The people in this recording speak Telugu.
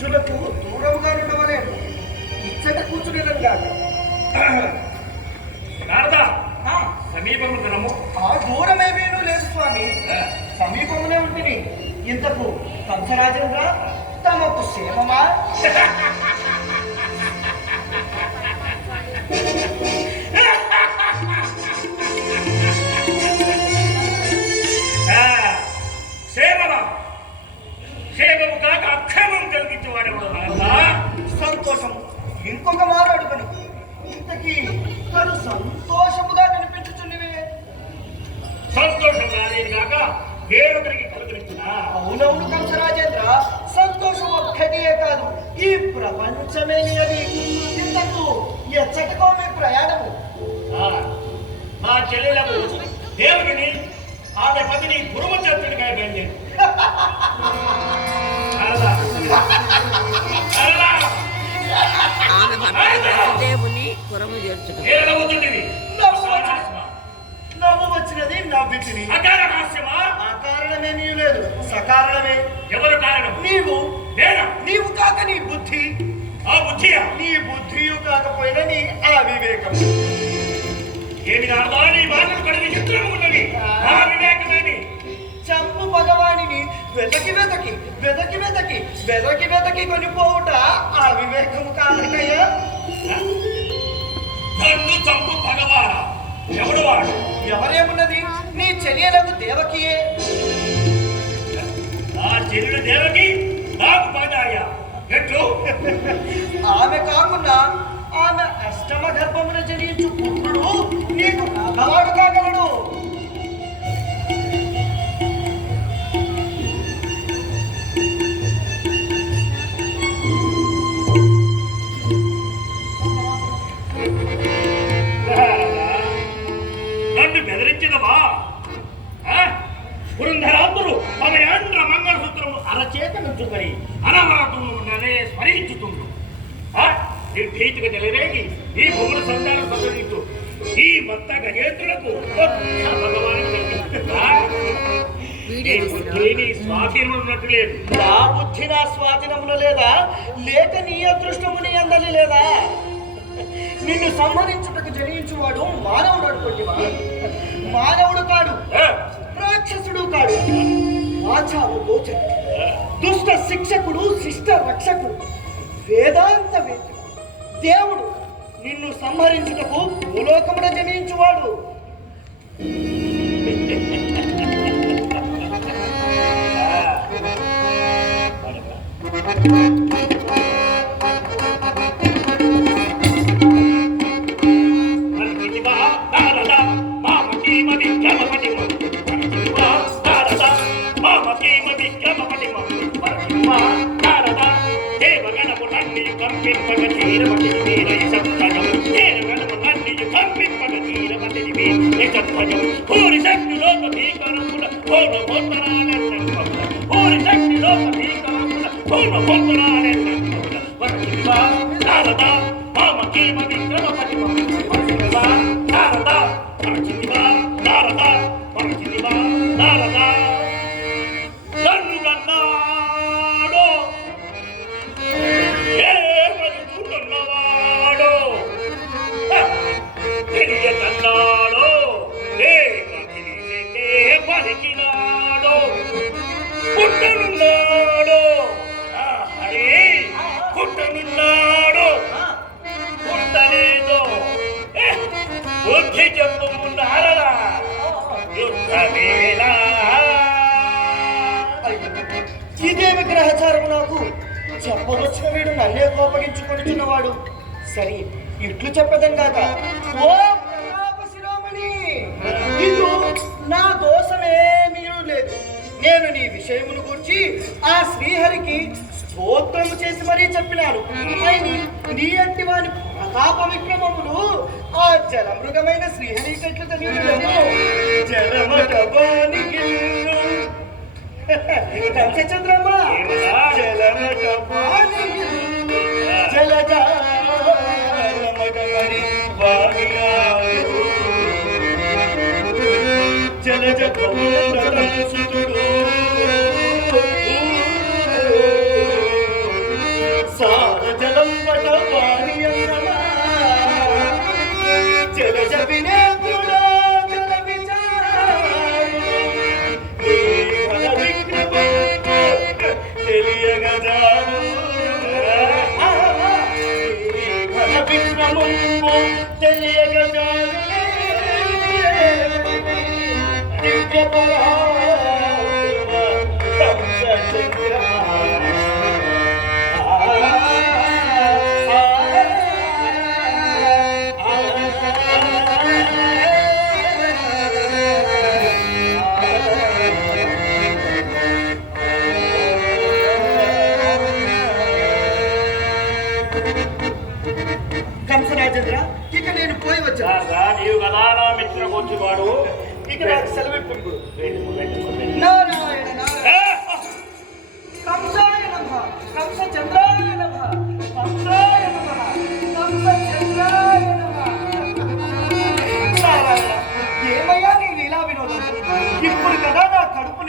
దుష్టులకు దూరముగా ఉండవలేము. ఇచ్చట కూర్చునేదని కాక సమీపము దూరమేమీనూ లేదు స్వామి, సమీపమునే ఉంటుంది. ఇంతకు కంసరాజేంద్ర తమకు క్షేమమా? క్షేమము కాక అక్షేమం కలిగించేవాడు సంతోషం. ఇంకొక మారు అడుగును, ఇంతకీ తను సంతోషముగా కనిపించుచున్నవే. సంతోషం రాలేదు కాక వేరొకరికి కలుగునిస్తున్నా. అవునవును కంసరాజేంద్ర, సంతోషం ఒక్కటియే కాదు, ఈ ప్రపంచమే అది. ఇంతకు ఎచ్చటకో మీ ప్రయాణము? మా చెల్లెలకు దేవుడిని ఆమె పతిని గురుమచంద్రుడిగా బయలుదేరి దేవుని పురము చేర్చుడు. నవ్వు వచ్చినది నవ్వించింది. అకారణమేమీ లేదు, సకారణమే. ఎవరు కారణం? నీవు. నేనా? నీవు కాక నీ బుద్ధి. ఆ బుద్ధియా? నీ బుద్ధియు కాకపోయినా నీ ఆ వివేకం. ఏమి నాదా నీ మాటలు కడిగి చిత్రము ఉన్నవి. ఆ వివేకమేమి? చంపు భగవానిని వెతకి వెతకి వెతకి వెతకి వెతకి వెతకి కొనిపోవుట ఆ వివేకము కాదయ్యా. నన్ను చంపు భగవాన ఎవడు వాడు? ఎవరేమున్నది, నీ చెల్లెలకు దేవకియే. ఆ చెల్లెలు దేవకి నాకు పదాయా ఎట్లు? ఆమె కాకుండా ఆమె అష్టమ గర్భమున జనించు పుత్రుడు నీకు మగవాడు కాగలడు. నన్ను బెదిరించినవా? పురంధరాంతులు మన యాండ్ర మంగళసూత్రము అరచేత నుంచుకొని అనవరతులనే స్మరించుతుండ్రు. నిర్భీతిగా నిలవేగి ఈ భూముల సంతానం సంతరించు. ఈ మొత్త గజేంద్రులకు స్వాధీనం ఉన్నట్టు లేదు. నా బుద్ధి నా స్వాధీనమున లేదా, లేక నీ అదృష్టముని అందలి లేదా? నిన్ను సంహరించుటకు జనించువాడు మానవుడు అనుకుంటువా? మానవుడు కాడు, రాక్షసుడు కాడు. ఆచారు గోచరు, దుష్ట శిక్షకుడు, శిష్ట రక్షకుడు, వేదాంత వేద్యుడు, దేవుడు. నిన్ను సంహరించుటకు భూలోకమున జనించువాడు. ఇదేమి గ్రహచారము నాకు చెప్పవచ్చిన వీడు నన్నే కోపగించుకొనిచున్నవాడు. సరే, ఇట్లు చెప్పదం కాక, ఓ ప్రతాప శిరోమణి, ఇది నా దోషమేమీ లేదు. నేను నీ విషయమును గురించి ఆ శ్రీహరికి స్తోత్రము చేసి మరీ చెప్పినాను. అయిని నీ అంటి వాని ప్రతాప విక్రమములు ఆ జలమృగమైన శ్రీహరికి ఎట్లు తెలియదు. జలమటబానికి చంద్రమ్మ జలమటబానికి జలజామగమరి వాగియాడు జలజ సుతుడు తెలియగజాడు ఘన విక్రమంబు తెలియగజాడు దివ్య పరాక్రమ కంసచంద్ర కంసరాజేంద్ర, ఇక నేను పోయి వచ్చాను. రాజా, నీవు కదా నా మిత్రులకు వచ్చివాడు. ఇక నాకు సెలవిప్పింపు. వెళ్ళు. నారాయణ నారాయణ. కంసాయ నమః, కంస చంద్రాయ నమః, కంసాయ నమః, కంస చంద్రాయ నమః. నారాయణ, ఏమయ్యా నీ లీలా వినోదం? ఇప్పుడు కదా నా కడుపుని